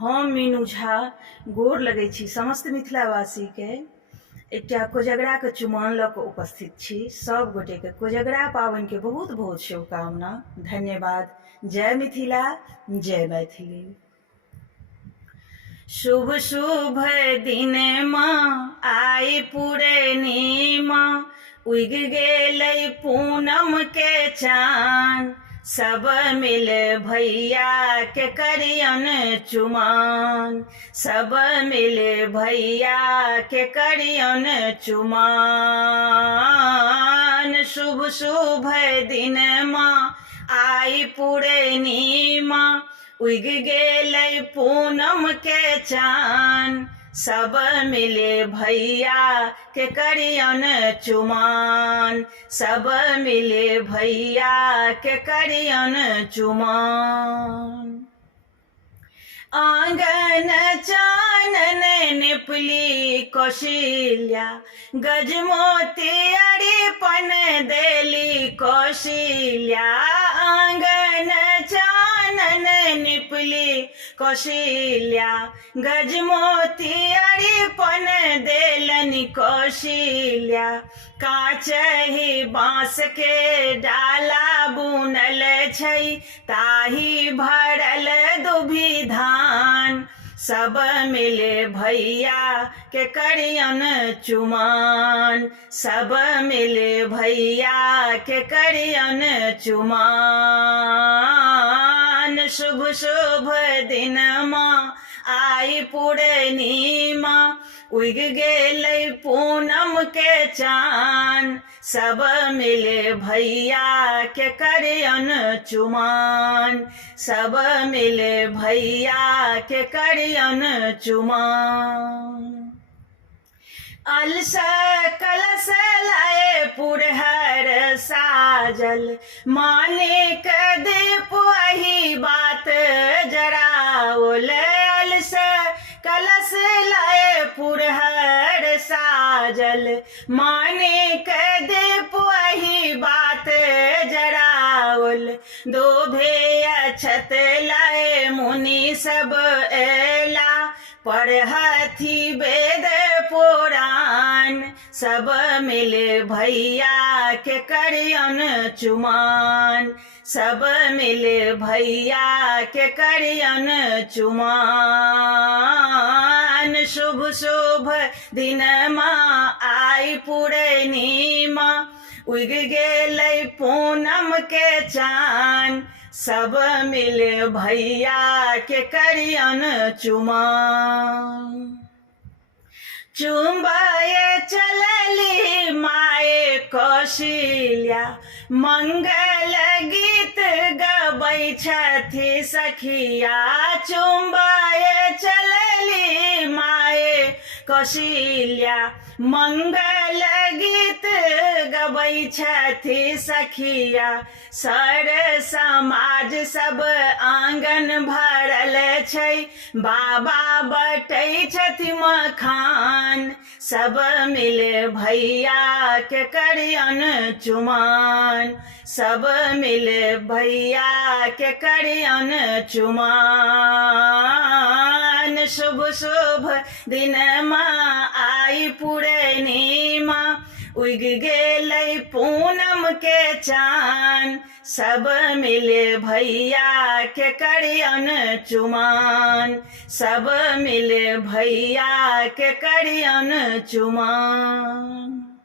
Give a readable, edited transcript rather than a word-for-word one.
हम मीनू झा गोर लगै छी समस्त मिथिलावासी के। एकटा कोजगरा के चुमाओन लऽ कऽ उपस्थित छी। सब गोटे के कोजगरा पावनि के बहुत बहुत शुभकामना। धन्यवाद। जय मिथिला, जय मैथिली। शुभ शुभ दिन माँ आई पूर्णिमा, उगि गेलै पूनम के चान। सब मिल भैया के करियन चुमाओन, सब मिल भैया के करियन चुमाओन। शुभ शुभ दिन माँ आई पूर्णिमा, उगि गेलै पूनम के चान। सब मिले भैया के करियन चुमाओन, सब मिले भैया के करियन चुमाओन। आंगन चानन निपली कौशल्या, गजमोती अरिपन देली कौशल्या। आंगन चानन निपली कौशल्या, गजमोती अरिपन देलनि कौशल्या। काचहि बाँस के डाला बुनल छै, ताही भरल दुभि धान। सब मिले भैया के करियन चुमाओन, सब मिले भैया के करियन चुमाओन। शुभ शुभ दिन माँ आई पूर्णिमा, उगि गेलै पूनम के चान। सब मिले भैया के करियन चुमाओन, सब मिले भैया के करियन चुमाओन। अलस कलश लाए पुरहर साजल, मानिक दीप वही बात जराओल। अलस कलश लाए पुरहर साजल, मानिक दीप वही बात जराओल। दोभे अक्षत लाए मुनि सब एला, पढ़थि वेद पुराण। सब मिले भैया के करियन चुमाओन, सब मिले भैया के करियन चुमाओन। शुभ शुभ दिन माँ आई पूर्णिमा, उगि गेलै पूनम के चान। सब मिले भैया के करियन चुमाओन। चुम्बये चलली माए कौशल्या, मंगल गीत गबै छथि सखिया। चुम्बये चलली माए कौशल्या, मंगल गीत गबै छथि सखिया। सर समाज सब आंगन भरल छै, बाबा बटै छथि मखान। सब मिले भैया के करियन चुमाओन, सब मिले भैया के करियन चुमाओन। शुभ शुभ दिन माँ आई पूर्णिमा, उगि गेलै पूनम के चान। सब मिले भैया के करियन चुमाओन, सब मिले भैया के करियन चुमाओन।